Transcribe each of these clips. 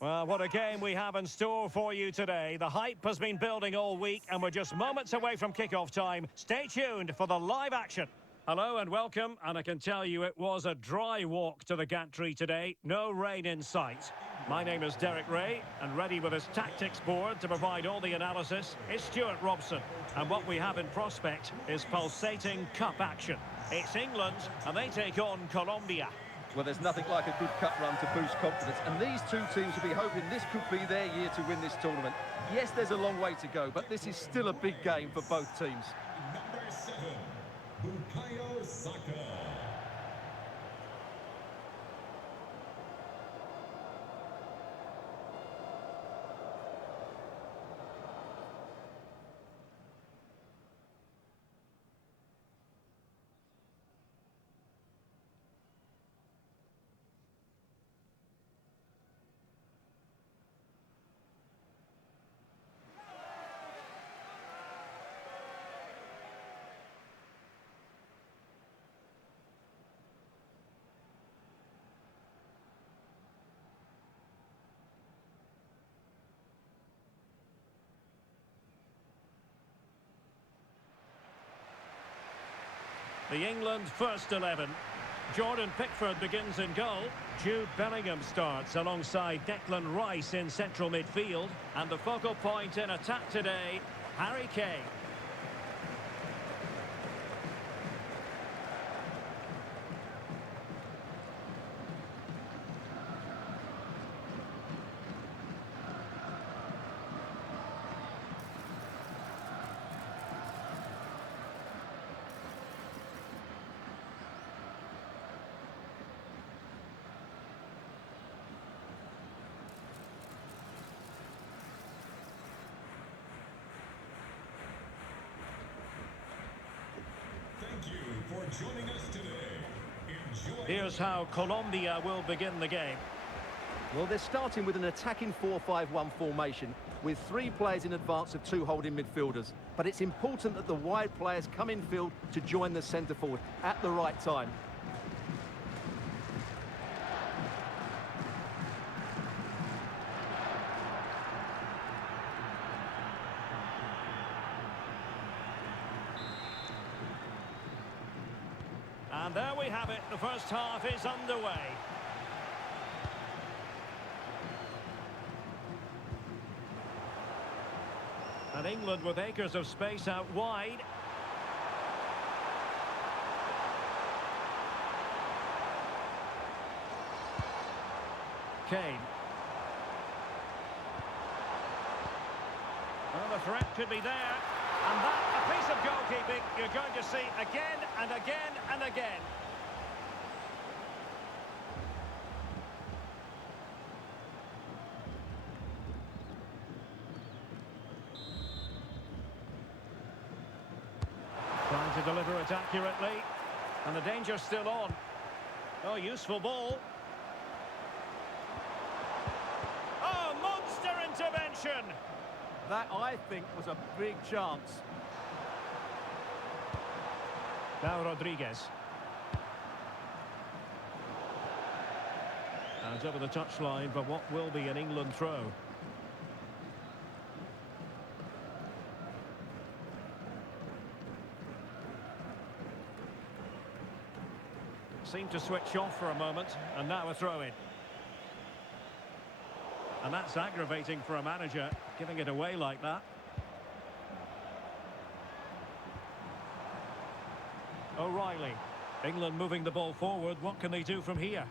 Well, what a game we have in store for you today. The hype has been building all week and we're just moments away from kickoff time. Stay tuned for the live action. Hello and welcome, and I can tell you it was a dry walk to the gantry today. No rain in sight. My name is Derek Ray, and ready with his tactics board to provide all the analysis is Stuart Robson. And what we have in prospect is pulsating cup action. It's England, and they take on Colombia. Well, there's nothing like a good cup run to boost confidence, and these two teams will be hoping this could be their year to win this tournament. Yes, there's a long way to go, but this is still a big game for both teams. Number 7, Bukayo Saka. The England first 11. Jordan Pickford begins in goal. Jude Bellingham starts alongside Declan Rice in central midfield. And the focal point in attack today, Harry Kane. Thank you for joining us today. Enjoy. Here's how Colombia will begin the game. Well, they're starting with an attacking 4-5-1 formation with 3 players in advance of 2 holding midfielders. But it's important that the wide players come in field to join the centre forward at the right time. And there we have it. The first half is underway. And England with acres of space out wide. Kane. Well, the threat could be there. And that, a piece of goalkeeping you're going to see again and again and again. Trying to deliver it accurately. And the danger's still on. Oh, useful ball. Oh, monster intervention! That, I think, was a big chance. Now Rodriguez. And it's over the touchline for what will be an England throw. Seemed to switch off for a moment, and now a throw-in. And that's aggravating for a manager, giving it away like that. O'Reilly. England moving the ball forward. What can they do from here?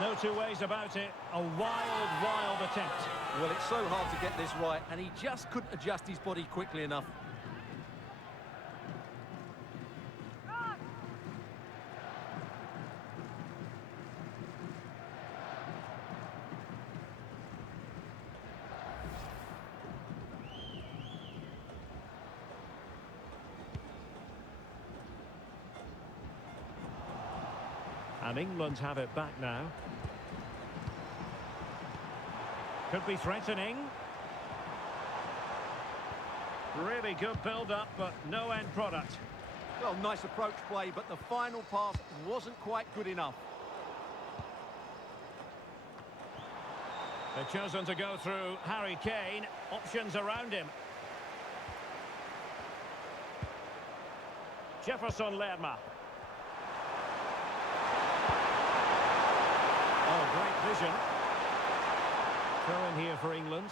No two ways about it. A wild, wild attempt. Well, it's so hard to get this right, and he just couldn't adjust his body quickly enough. And England have it back now. Could be threatening. Really good build-up, but no end product. Well, nice approach play, but the final pass wasn't quite good enough. They've chosen to go through Harry Kane. Options around him. Jefferson Lerma. Oh, great vision. Throw in here for England.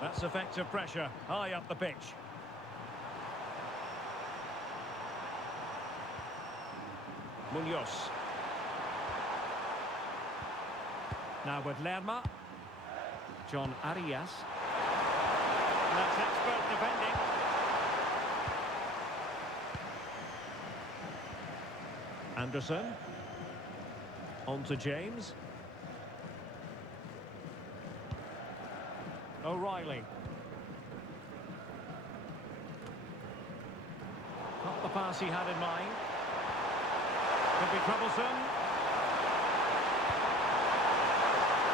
That's effective pressure, high up the pitch. Munoz. Now with Lerma. John Arias. That's expert defending. Anderson. On to James. O'Reilly. Not the pass he had in mind. Could be troublesome.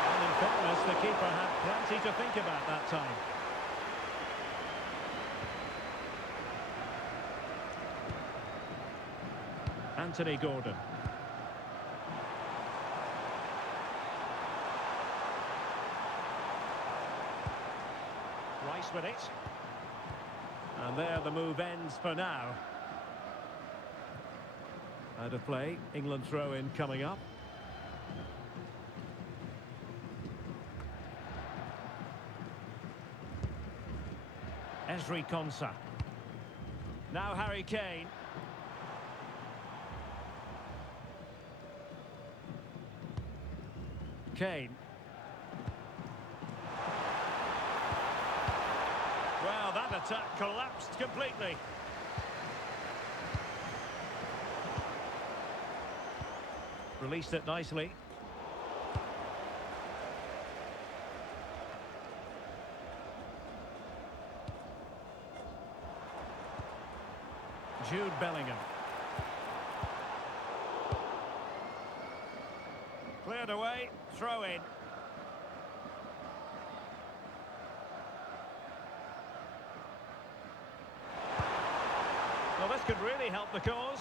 And in fairness, the keeper had plenty to think about that time. Anthony Gordon. Rice with it. And there the move ends for now. Out of play, England throw-in coming up. Ezri Konsa. Now Harry Kane. Kane. Well, that attack collapsed completely. Released it nicely. Jude Bellingham. Cleared away, throw in. Well, this could really help the cause.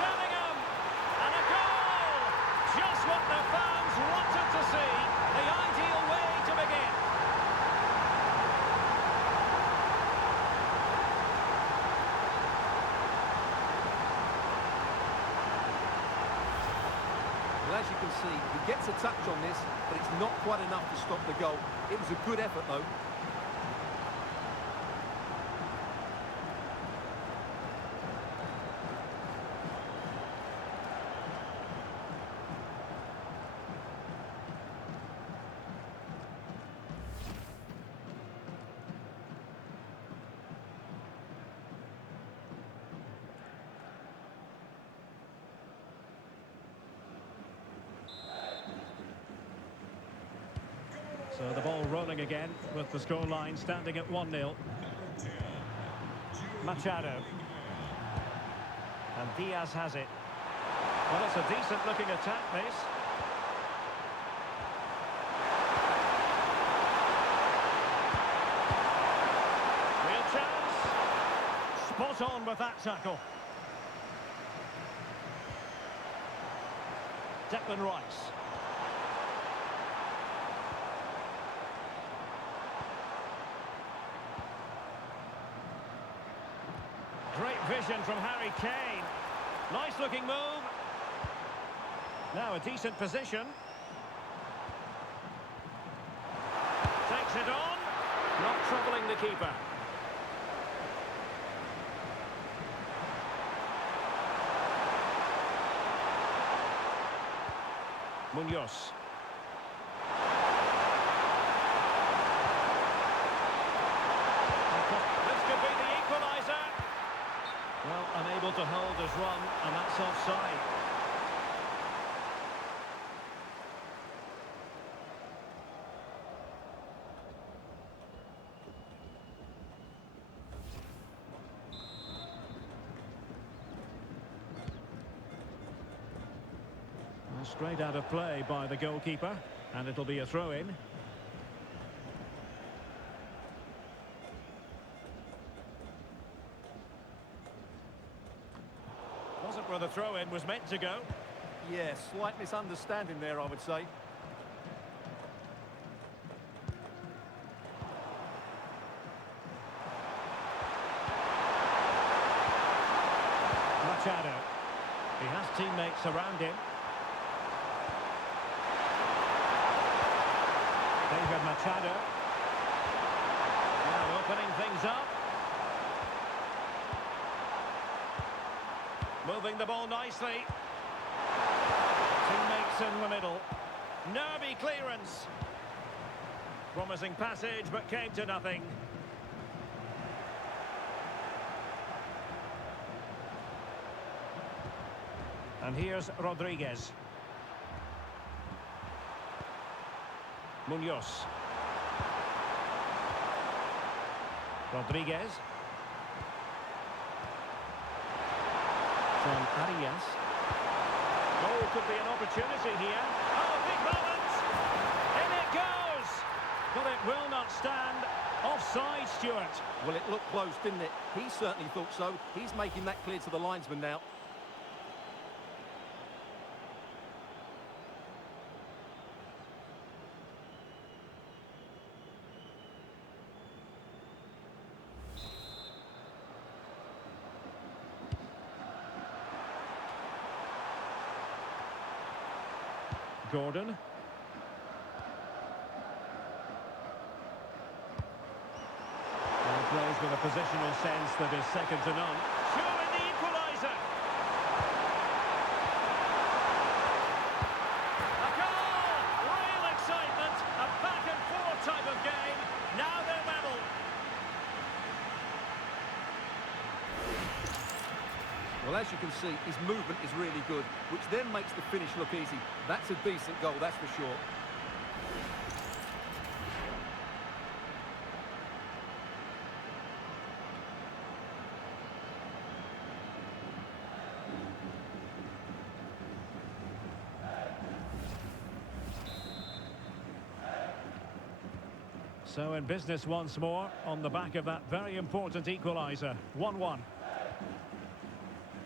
Bellingham! And a goal! Just what the fans wanted to see. The ideal way to begin. Well, as you can see, he gets a touch on this, but it's not quite enough to stop the goal. It was a good effort, though. So the ball rolling again with the scoreline standing at 1-0. Machado. And Diaz has it. Well, it's a decent looking attack, this. Real chance. Spot on with that tackle. Declan Rice. Great vision from Harry Kane. Nice looking move. Now a decent position. Takes it on. Not troubling the keeper. Munoz. This could be the equaliser. Well, unable to hold his run, and that's offside. Well, straight out of play by the goalkeeper, and it'll be a throw-in. Not where the throw-in was meant to go. Yeah, slight misunderstanding there, I would say. Machado. He has teammates around him. David Machado. Now opening things up. Moving the ball nicely. Teammates in the middle. Nervy clearance. Promising passage, but came to nothing. And here's Rodriguez. Munoz. Rodriguez. From Arias. Oh, could be an opportunity here. Oh, big moment! In it goes! But it will not stand. Offside, Stuart. Well, it looked close, didn't it? He certainly thought so. He's making that clear to the linesman now. Gordon. And plays with a positional sense that is second to none. Showing the equaliser. A goal! Real excitement. A back and forth type of game. Now they're level. Well, as you can see, his movement is really good, which then makes the finish look easy. That's a decent goal, that's for sure. So in business once more on the back of that very important equaliser. 1-1.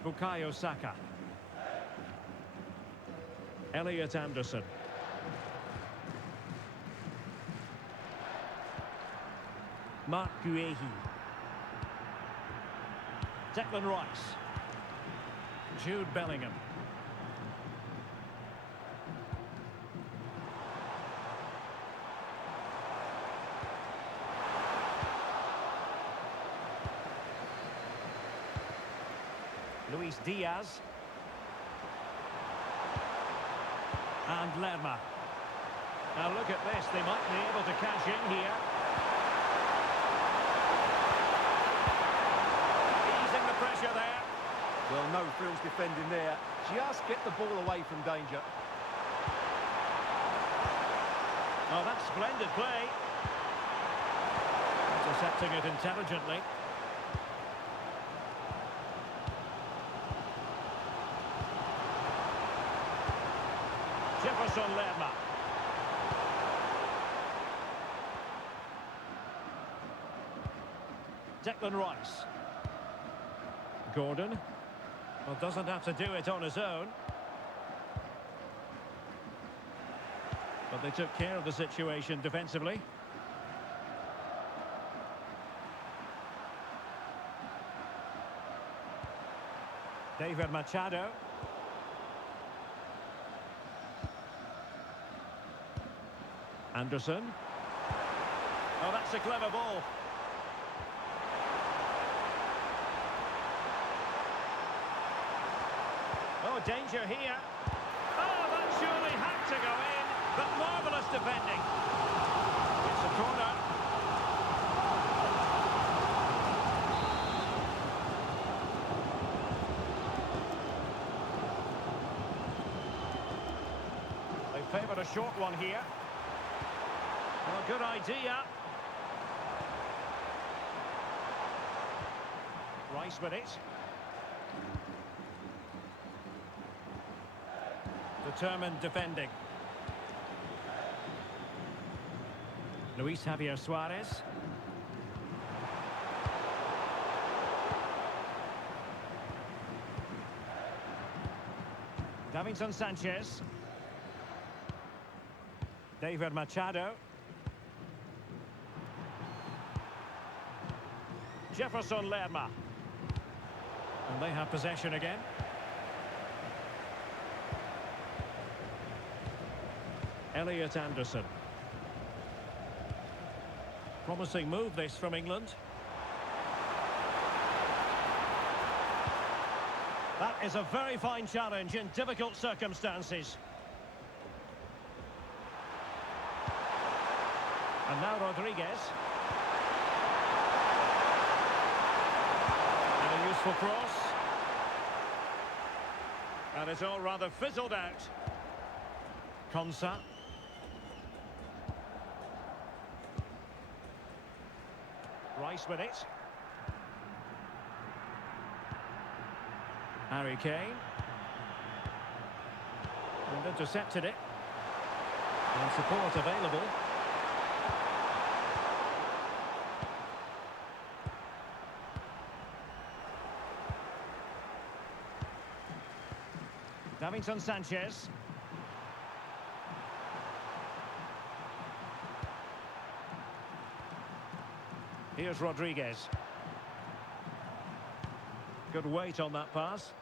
Bukayo Saka. Elliot Anderson. Mark Guehi. Declan Rice. Jude Bellingham. Luis Diaz. And Lerma. Now look at this, they might be able to cash in here. Easing the pressure there. Well, no frills defending there. Just get the ball away from danger. Oh, that's splendid play. Intercepting it intelligently. Jefferson Lerma. Declan Rice. Gordon. Well, doesn't have to do it on his own. But they took care of the situation defensively. David Machado. Anderson. Oh, that's a clever ball. Oh, danger here. Oh, that surely had to go in, but marvellous defending. It's a corner. They favoured a short one here. Well, good idea. Rice with it. Determined defending. Luis Javier Suarez. Davinson Sanchez. David Machado. Jefferson Lerma. And they have possession again. Elliot Anderson. Promising move this from England. That is a very fine challenge in difficult circumstances. And now Rodriguez. And a useful cross. And it's all rather fizzled out. Konsa. Rice with it. Harry Kane. And intercepted it. And support available. Davinson Sanchez. Here's Rodriguez. Good weight on that pass.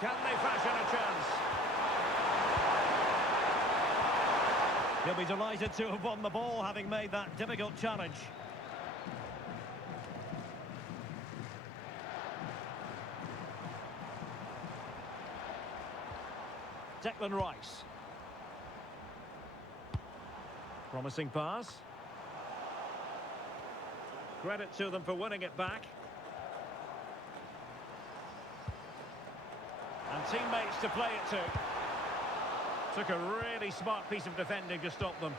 Can they fashion a chance? He'll be delighted to have won the ball, having made that difficult challenge. Declan Rice. Promising pass. Credit to them for winning it back. And teammates to play it to. Took a really smart piece of defending to stop them.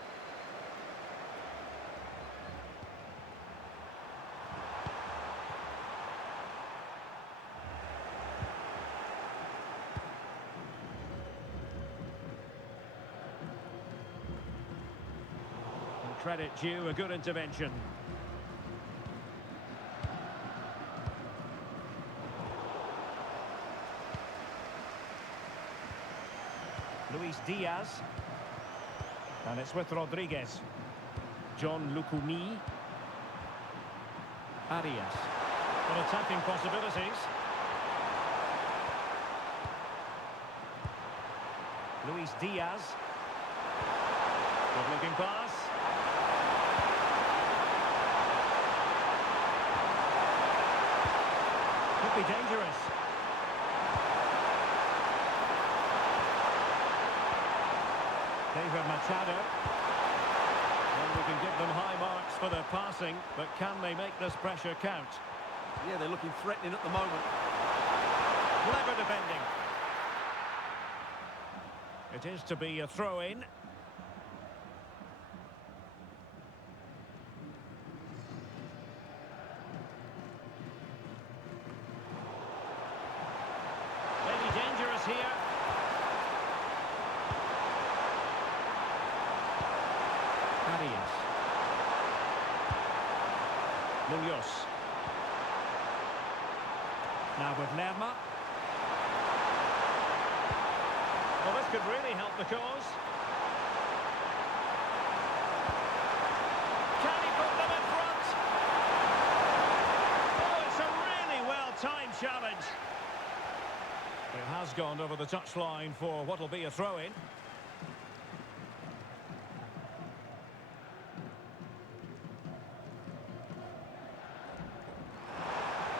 And credit due, a good intervention. Luis Diaz. And it's with Rodriguez. John Lukumi. Arias. But attacking possibilities. Luis Diaz. Good looking pass. Could be dangerous. David Machado. And we can give them high marks for their passing, but can they make this pressure count? Yeah, they're looking threatening at the moment. Clever defending. It is to be a throw-in. Maybe dangerous here. Arias. Munoz. Now with Lerma. Well, this could really help the cause. Can he put them in front? Oh, it's a really well-timed challenge. It has gone over the touchline for what will be a throw-in.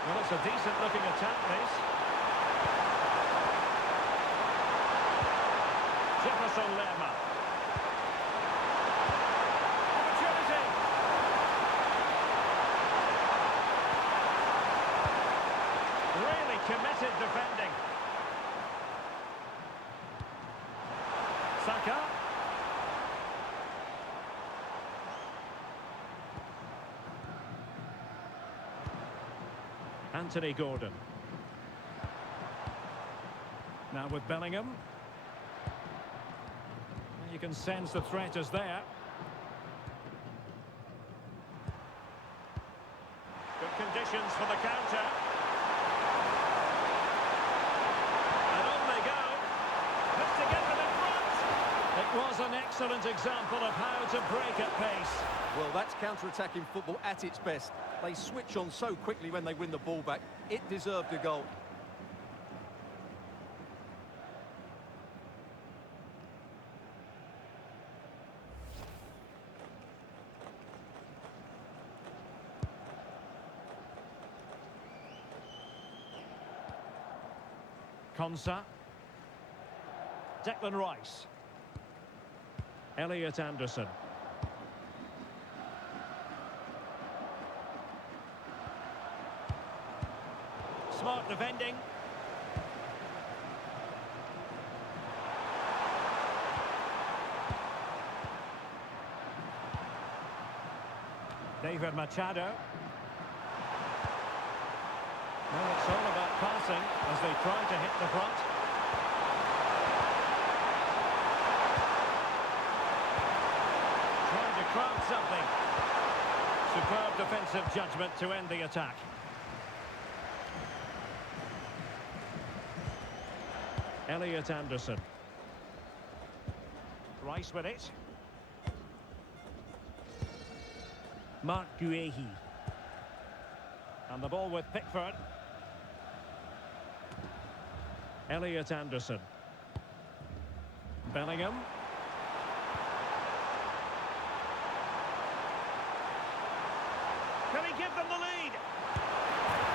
Well, it's a decent-looking attack, this. Jefferson Lerma. Opportunity. Really committed defending. Saka. Anthony Gordon. Now with Bellingham. You can sense the threat is there. Good conditions for the counter. And on they go. Was an excellent example of how to break at pace. Well, that's counter-attacking football at its best. They switch on so quickly when they win the ball back. It deserved a goal. Konsa. Declan Rice. Elliot Anderson. Smart defending. David Machado. Well, it's all about passing as they try to hit the front. Trying to craft something. Superb defensive judgment to end the attack. Elliot Anderson. Rice with it. Mark Guehi. And the ball with Pickford. Elliot Anderson. Bellingham. Can he give them the lead?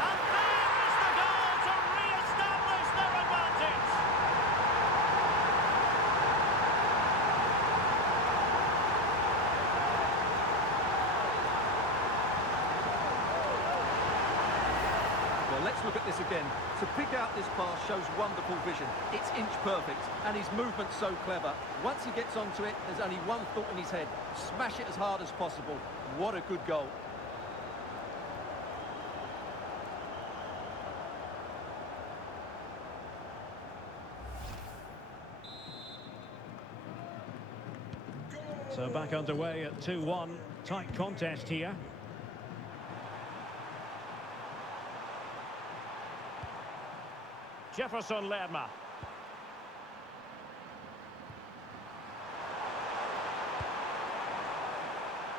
And there is the goal to re-establish their advantage. Well, let's look at this again. To pick out this pass shows wonderful vision. It's inch perfect, and his movement's so clever. Once he gets onto it, there's only one thought in his head. Smash it as hard as possible. What a good goal. So back underway at 2-1. Tight contest here. Jefferson Lerma.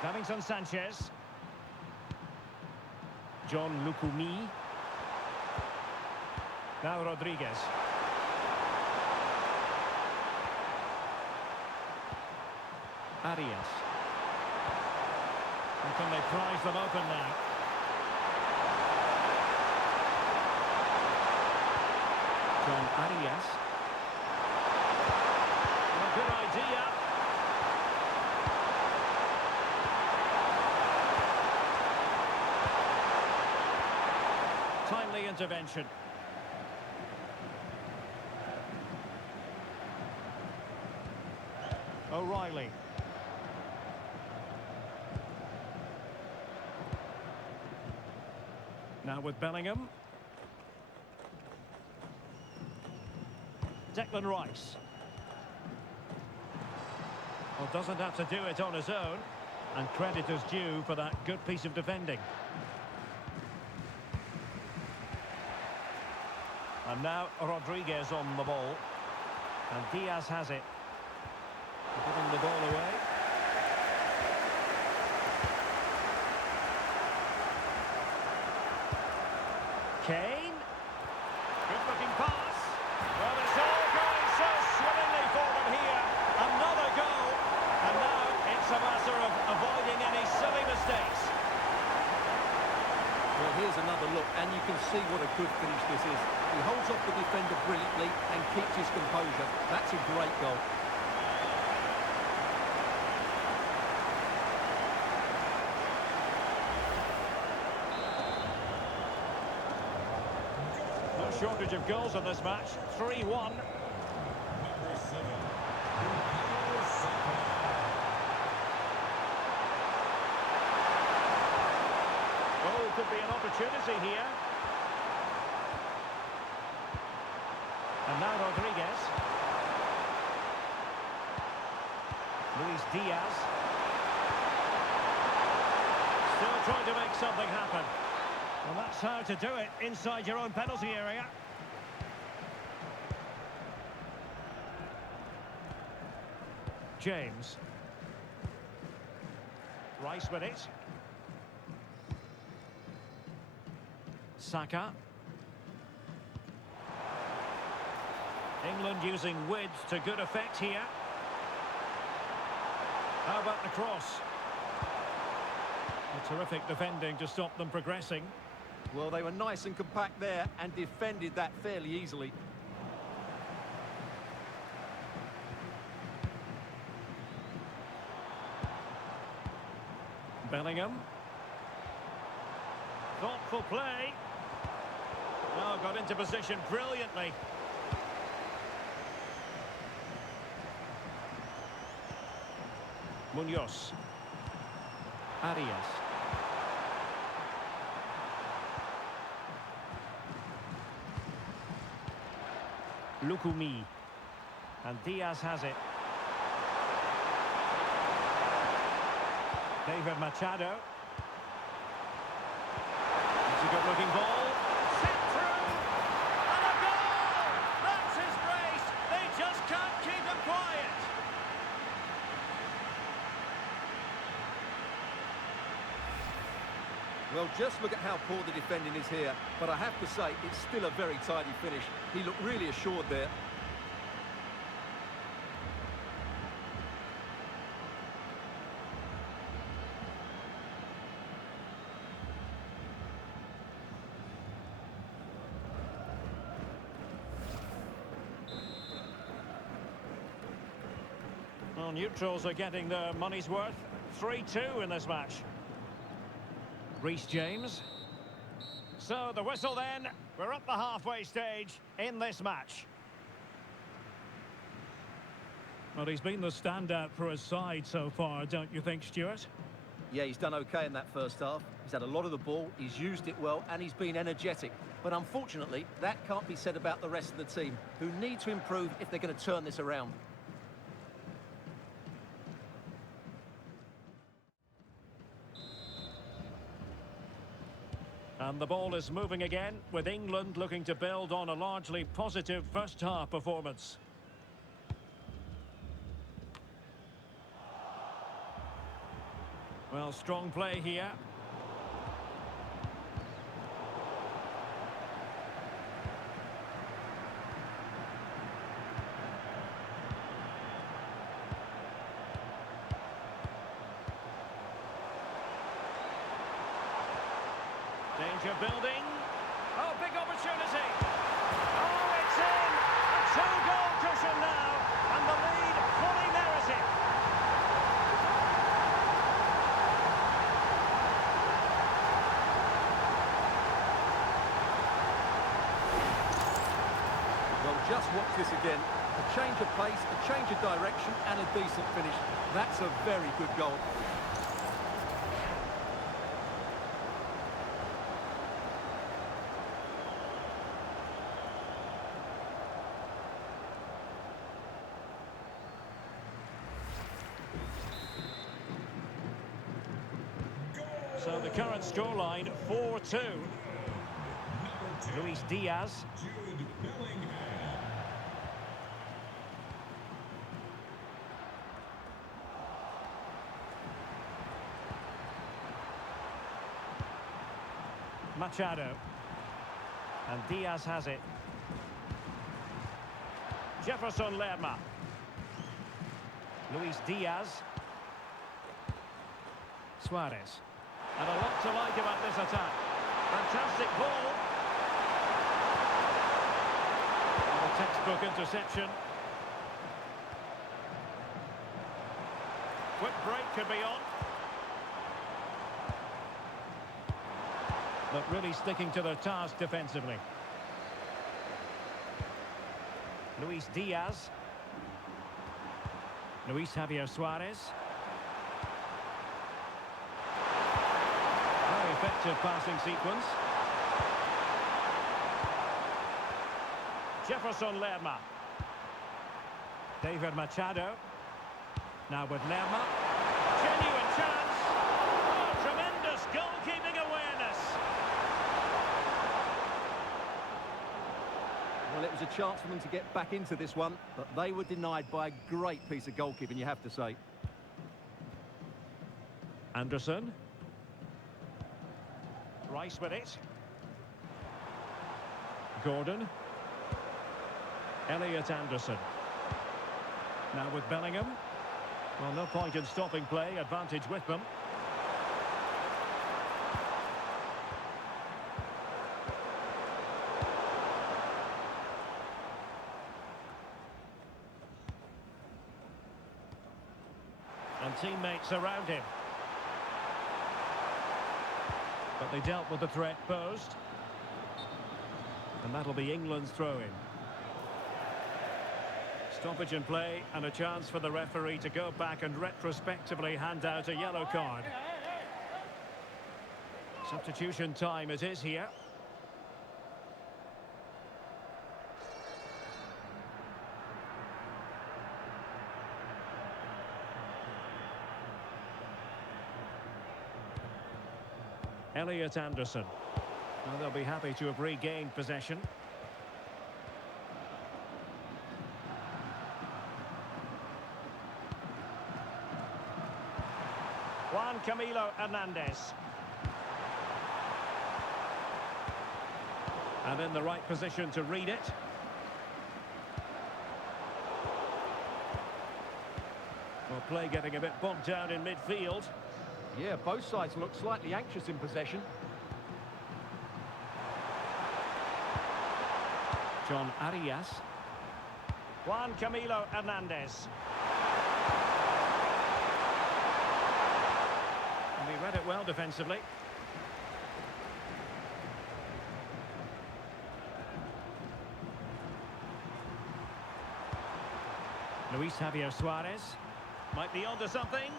Davinson Sanchez. John Lukumi. Now Rodriguez. Arias. And can they prize them open now? John Arias. Well, good idea. Timely intervention. O'Reilly. Now with Bellingham. Declan Rice. Well, doesn't have to do it on his own. And credit is due for that good piece of defending. And now Rodriguez on the ball. And Diaz has it. Giving the ball away. Kane. Good looking pass. Well, it's all going so swimmingly for them here. Another goal. And now it's a matter of avoiding any silly mistakes. Well, here's another look, and you can see what a good finish this is. He holds off the defender brilliantly and keeps his composure. That's a great goal. No shortage of goals in this match. 3-1. Number 7. Oh, could be an opportunity here. And now Rodriguez. Luis Diaz. Still trying to make something happen. Well, that's how to do it inside your own penalty area. James. Rice with it. Saka. England using width to good effect here. How about the cross? A terrific defending to stop them progressing. Well, they were nice and compact there and defended that fairly easily. Bellingham. Thoughtful play. Oh, got into position brilliantly. Munoz. Arias. Lukumi. And Diaz has it. David Machado. It's a good-looking ball. Sent through. And a goal! That's his brace. They just can't keep him quiet. Well, just look at how poor the defending is here. But I have to say, it's still a very tidy finish. He looked really assured there. Well, neutrals are getting their money's worth. 3-2 in this match. Reece James. So the whistle then. We're at the halfway stage in this match. Well, he's been the standout for his side so far, don't you think, Stuart? Yeah, he's done okay in that first half. He's had a lot of the ball, he's used it well, and he's been energetic. But unfortunately, that can't be said about the rest of the team, who need to improve if they're going to turn this around. And the ball is moving again, with England looking to build on a largely positive first-half performance. Well, strong play here. Danger building. Oh, big opportunity. Oh, it's in. A two-goal cushion now. And the lead fully merited. Well, just watch this again. A change of pace, a change of direction, and a decent finish. That's a very good goal. So the current scoreline, 4-2. Luis Diaz. Jude Bellingham. Machado. And Diaz has it. Jefferson Lerma. Luis Diaz. Suarez. And a lot to like about this attack. Fantastic ball. And a textbook interception. Quick break could be on. But really sticking to their task defensively. Luis Diaz. Luis Javier Suarez. Very effective passing sequence. Jefferson Lerma. David Machado. Now with Lerma. Genuine chance. Oh, tremendous goalkeeping awareness. Well, it was a chance for them to get back into this one, but they were denied by a great piece of goalkeeping, you have to say. Anderson. Rice with it. Gordon. Elliot Anderson. Now with Bellingham. Well, no point in stopping play. Advantage with them. And teammates around him. But they dealt with the threat posed. And that'll be England's throw-in. Stoppage in play and a chance for the referee to go back and retrospectively hand out a yellow card. Substitution time it is here. Elliot Anderson. Well, they'll be happy to have regained possession. Juan Camilo Hernandez. And in the right position to read it. Well, play getting a bit bogged down in midfield. Yeah, both sides look slightly anxious in possession. John Arias. Juan Camilo Hernandez. And he read it well defensively. Luis Javier Suarez. Might be onto something.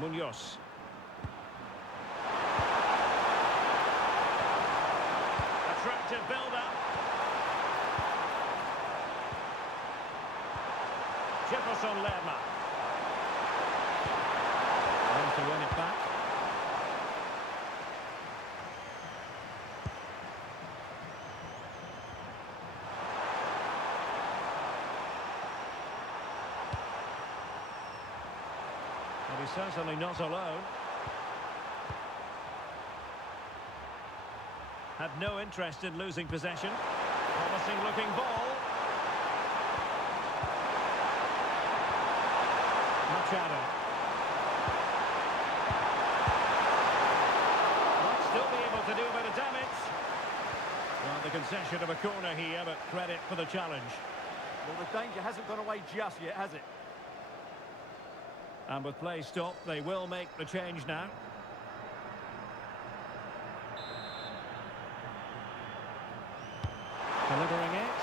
Munoz. Attractive build-up. Jefferson Lerma. And to win it back. But he's certainly not alone. Had no interest in losing possession. Promising looking ball. Machado. Might still be able to do a bit of damage. Well, the concession of a corner here, but credit for the challenge. Well, the danger hasn't gone away just yet, has it? And with play stopped, they will make the change now. Delivering it.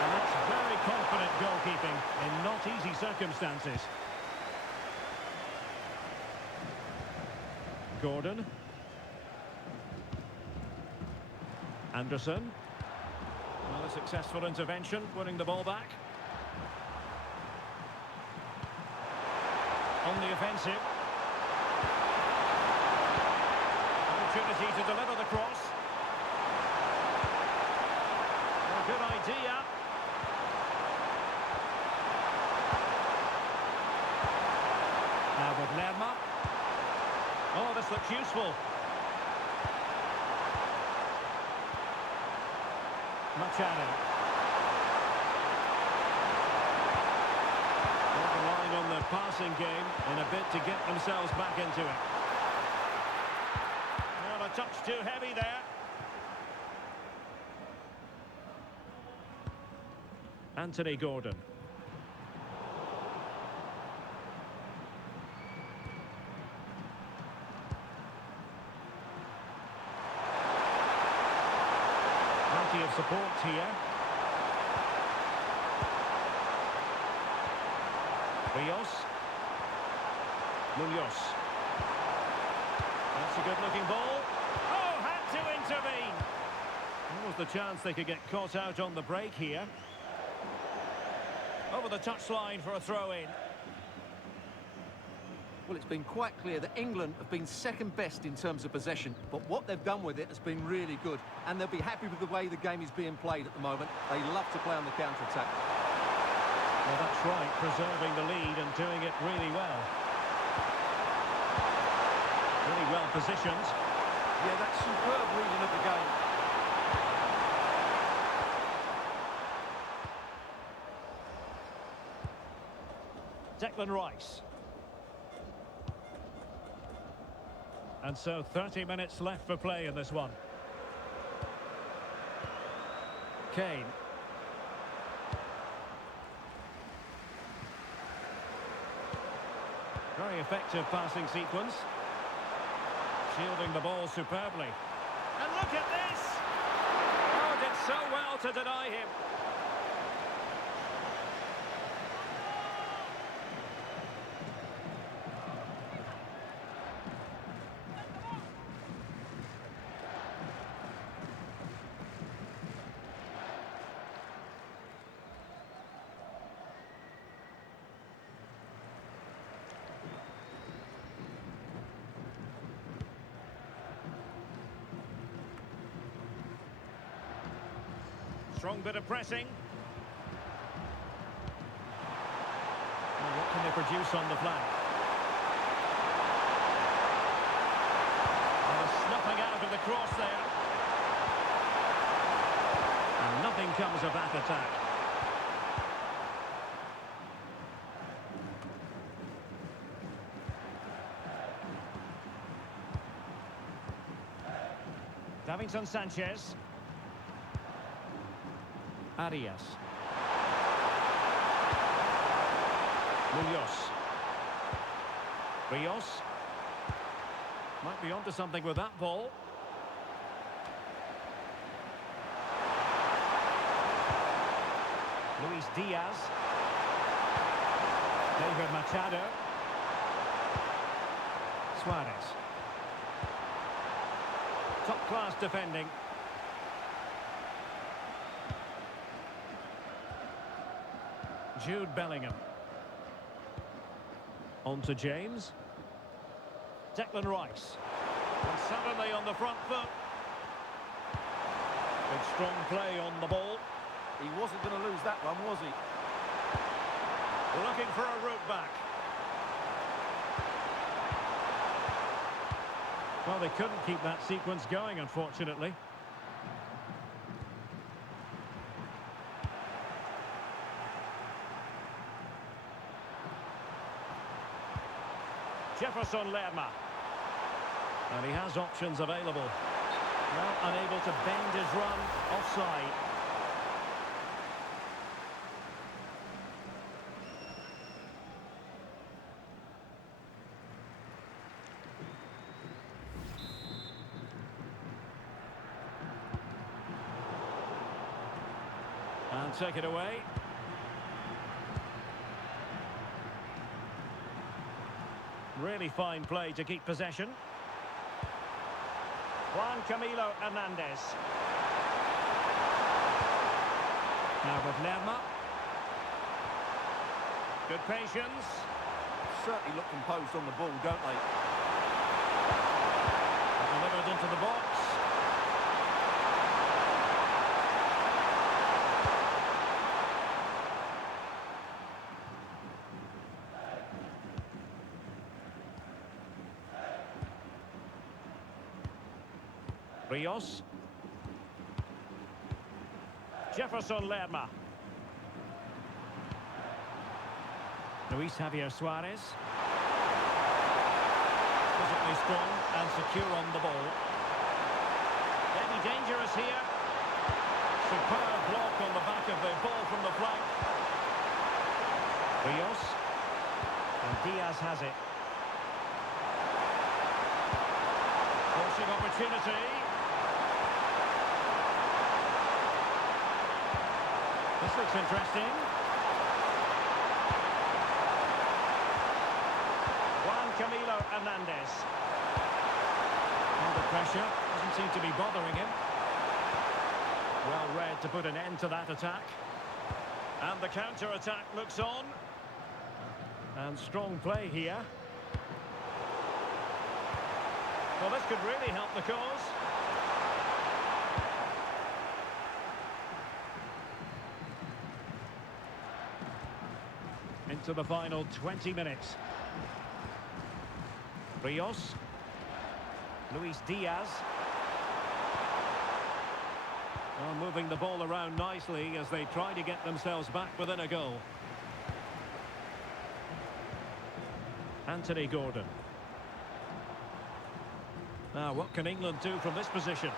And that's very confident goalkeeping in not easy circumstances. Gordon. Anderson. Well, a successful intervention, winning the ball back. On the offensive. Opportunity to deliver the cross. A good idea. Now with Lerma. Oh, this looks useful. Machado. Relying on the passing game in a bit to get themselves back into it. Well, a touch too heavy there. Anthony Gordon. Plenty of support here. Rios. Munoz. That's a good-looking ball. Oh, had to intervene. What was the chance they could get caught out on the break here? Over the touchline for a throw-in. Well, it's been quite clear that England have been second best in terms of possession, but what they've done with it has been really good, and they'll be happy with the way the game is being played at the moment. They love to play on the counter-attack. Well, that's right, preserving the lead and doing it really well. Really well positioned. Yeah, that's superb reading of the game. Declan Rice. And so 30 minutes left for play in this one. Kane. Very effective passing sequence. Shielding the ball superbly. And look at this! Oh, did so well to deny him. Strong bit of pressing. And what can they produce on the flank? And a snuffing out of the cross there. And nothing comes of that attack. Davinson Sanchez. Arias. Munoz. Rios. Might be onto something with that ball. Luis Diaz. David Machado. Suarez. Top-class defending. Jude Bellingham. On to James. Declan Rice. And suddenly on the front foot. Good strong play on the ball. He wasn't going to lose that one, was he? Looking for a route back. Well, they couldn't keep that sequence going, unfortunately. Jefferson Lerma. And he has options available. Well, unable to bend his run, offside. And take it away. Really fine play to keep possession. Juan Camilo Hernandez. Now with Lerma. Good patience. Certainly look composed on the ball, don't they? Delivered into the box. Rios. Jefferson Lerma. Luis Javier Suarez. Physically strong and secure on the ball. Maybe dangerous here. Superb block on the back of the ball from the flank. Rios. And Diaz has it. Forcing opportunity. This looks interesting. Juan Camilo Hernandez. Under pressure. Doesn't seem to be bothering him. Well read to put an end to that attack. And the counter-attack looks on. And strong play here. Well, this could really help the cause. Into the final 20 minutes. Rios. Luis Diaz. Well, moving the ball around nicely as they try to get themselves back within a goal. Anthony Gordon. Now, what can England do from this position?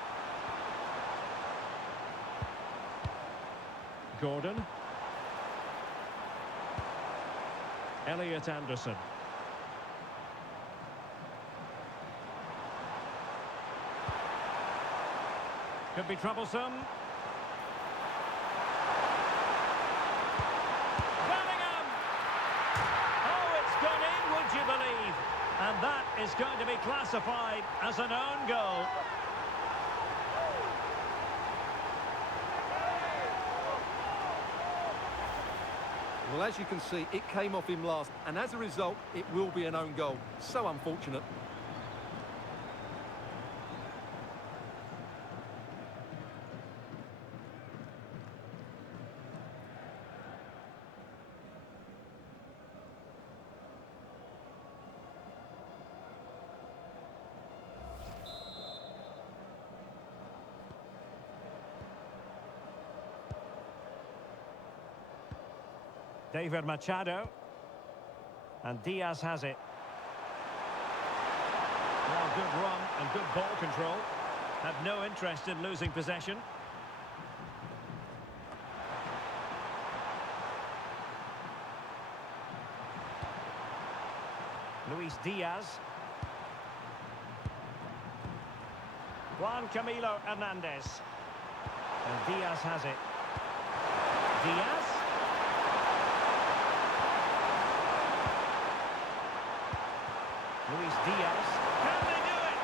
Gordon. Elliot Anderson. Could be troublesome. Bellingham! Oh, it's gone in, would you believe? And that is going to be classified as an own goal. Well, as you can see, it came off him last, and as a result, it will be an own goal. So unfortunate. David Machado. And Diaz has it. Well, good run and good ball control. Had no interest in losing possession. Luis Diaz. Juan Camilo Hernandez. And Diaz has it. Diaz. Luis Diaz. Can they do it?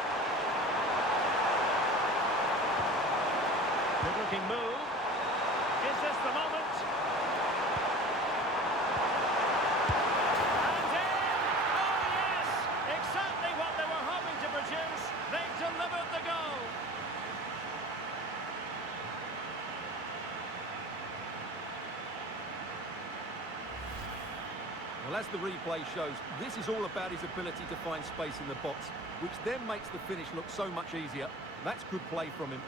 Good looking move. Is this the moment? And in! Oh yes! Exactly what they were hoping to produce. They've delivered the goal. Well, as the replay shows, this is all about his ability to find space in the box, which then makes the finish look so much easier. That's good play from him.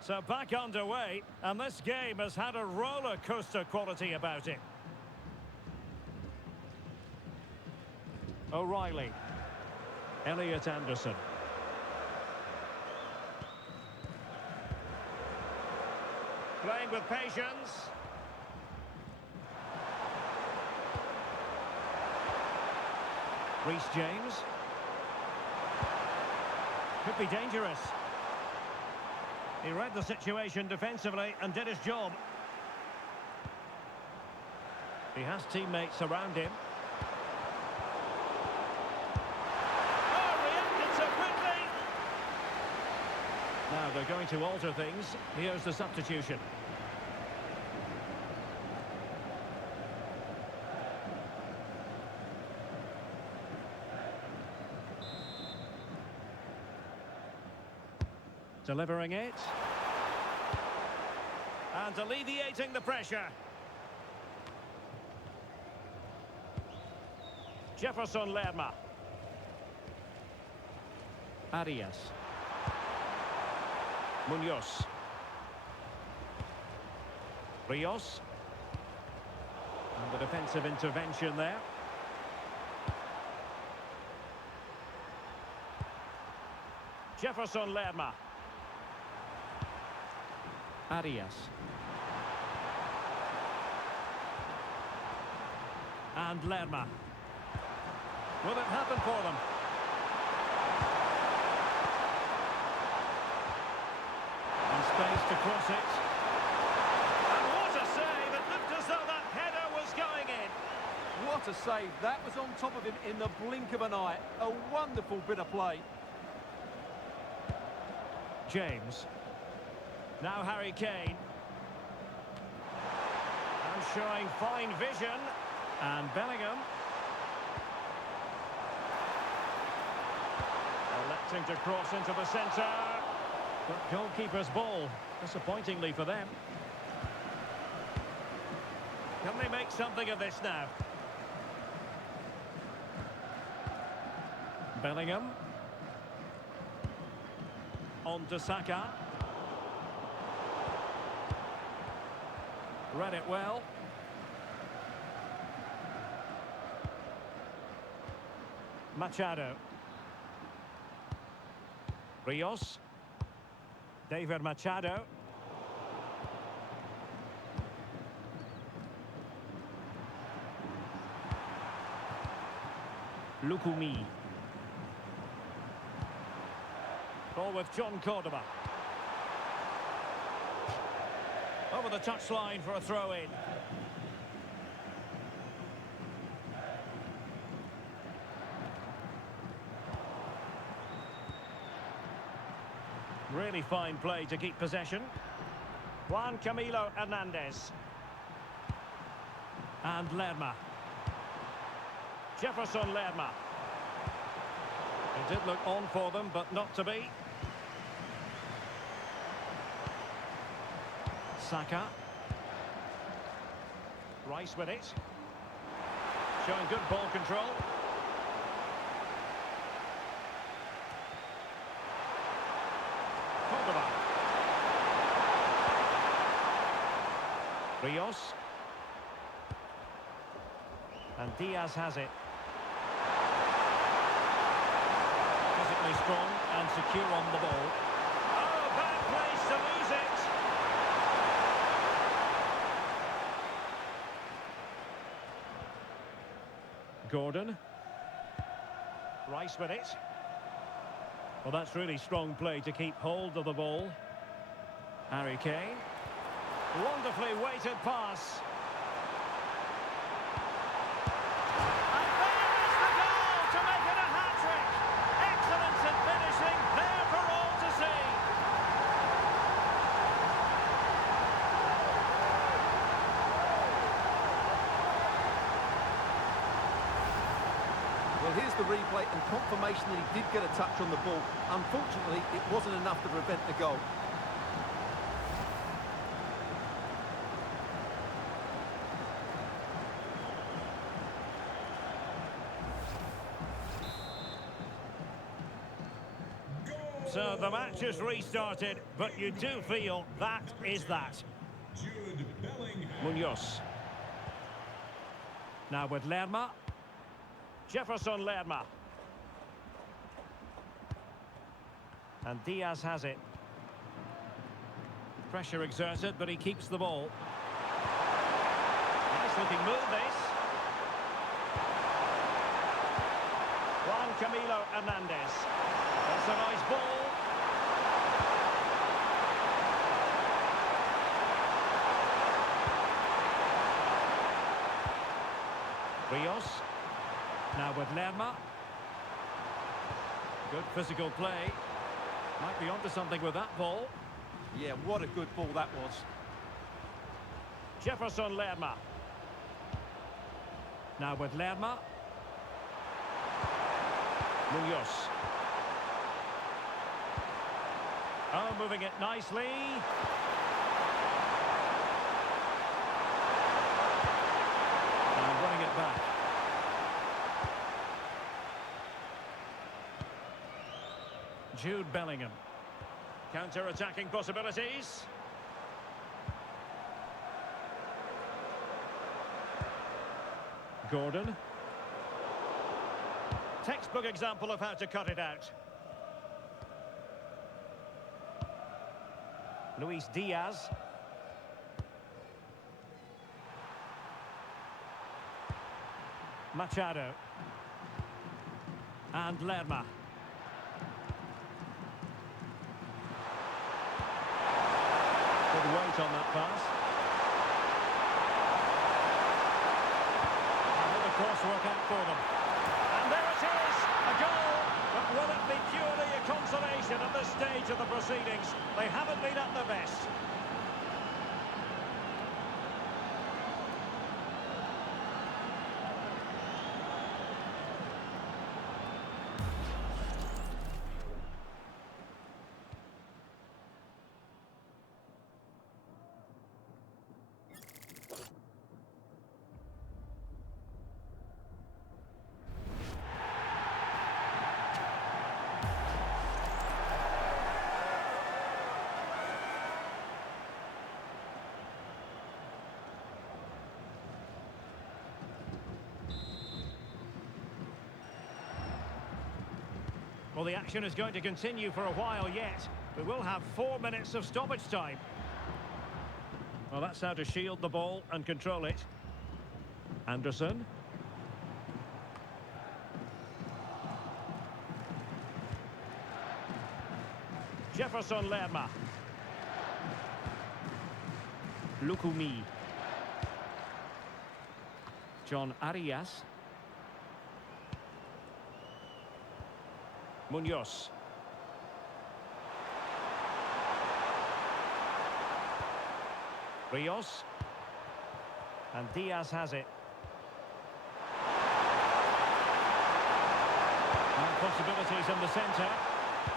So back underway, and this game has had a roller coaster quality about it. O'Reilly. Elliot Anderson. Playing with patience. Reece James. Could be dangerous. He read the situation defensively and did his job. He has teammates around him. Now they're going to alter things. Here's the substitution. Delivering it. And alleviating the pressure. Jefferson Lerma. Arias. Munoz. Rios. And the defensive intervention there. Jefferson Lerma. Arias. And Lerma. Will it happen for them? Space to cross it. And what a save! It looked as though that header was going in. What a save. That was on top of him in the blink of an eye. A wonderful bit of play. James. Now Harry Kane. And showing fine vision. And Bellingham. Electing to cross into the centre. But goalkeeper's ball, disappointingly for them. Can they make something of this now? Bellingham. On to Saka. Read it well. Machado. Rios. David Machado. Lukumi. Ball with John Cordoba. Over the touchline for a throw-in. Really fine play to keep possession. Juan Camilo Hernandez. And Lerma. Jefferson Lerma. It did look on for them, but not to be. Saka. Rice with it. Showing good ball control. Cordoba. Rios. And Diaz has it. Physically strong and secure on the ball. Oh, bad place to lose it. Gordon. Rice with it. Well, that's really strong play to keep hold of the ball. Harry Kane. Wonderfully weighted pass. And there is the goal to make it a hat-trick. Excellence in finishing, there for all to see. Well, here's the replay and confirmation that he did get a touch on the ball. Unfortunately, it wasn't enough to prevent the goal. So the match is restarted, but you do feel that is that. Jude Bellingham. Munoz. Now with Lerma. Jefferson Lerma. And Diaz has it. Pressure exerted, but he keeps the ball. Nice looking move, this. Juan Camilo Hernandez. That's a nice ball. Rios. Now with Lerma. Good physical play. Might be onto something with that ball. Yeah, what a good ball that was. Jefferson Lerma. Now with Lerma. Munoz. Oh, moving it nicely. And running it back. Jude Bellingham. Counter-attacking possibilities. Gordon. Textbook example of how to cut it out. Luis Diaz. Machado. And Lerma. Good weight on that pass. And will the cross work out for them? And there it is, a goal, but Will it be purely a consolation at this stage of the proceedings? They haven't been at their best. Well, the action is going to continue for a while yet. We will have 4 minutes of stoppage time. Well, that's how to shield the ball and control it. Anderson. Jefferson Lerma. Lukumi. John Arias. Munoz. Rios. And Diaz has it. And possibilities in the centre.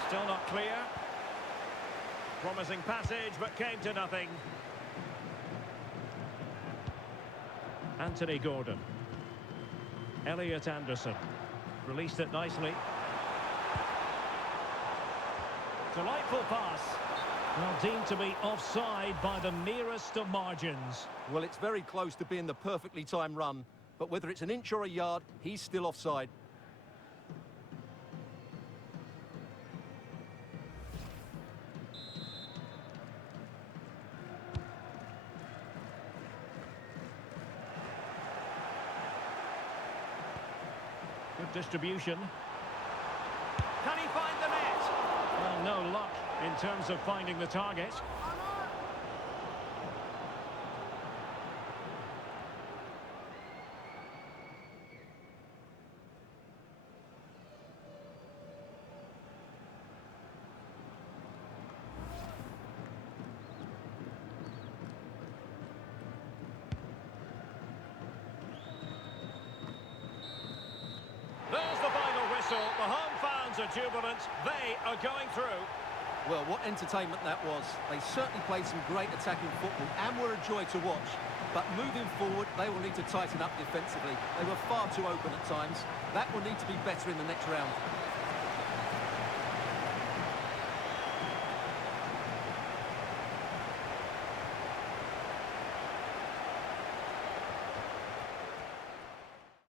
Still not clear. Promising passage, but came to nothing. Anthony Gordon. Elliot Anderson. Released it nicely. Delightful pass. Well, deemed to be offside by the merest of margins. Well, it's very close to being the perfectly timed run, but whether it's an inch or a yard, he's still offside. Good distribution. Can he find the net? Well, no luck in terms of finding the target. There's the final whistle. The home fans are jubilant. They are going through. Well, what entertainment that was. They certainly played some great attacking football and were a joy to watch. But moving forward, they will need to tighten up defensively. They were far too open at times. That will need to be better in the next round.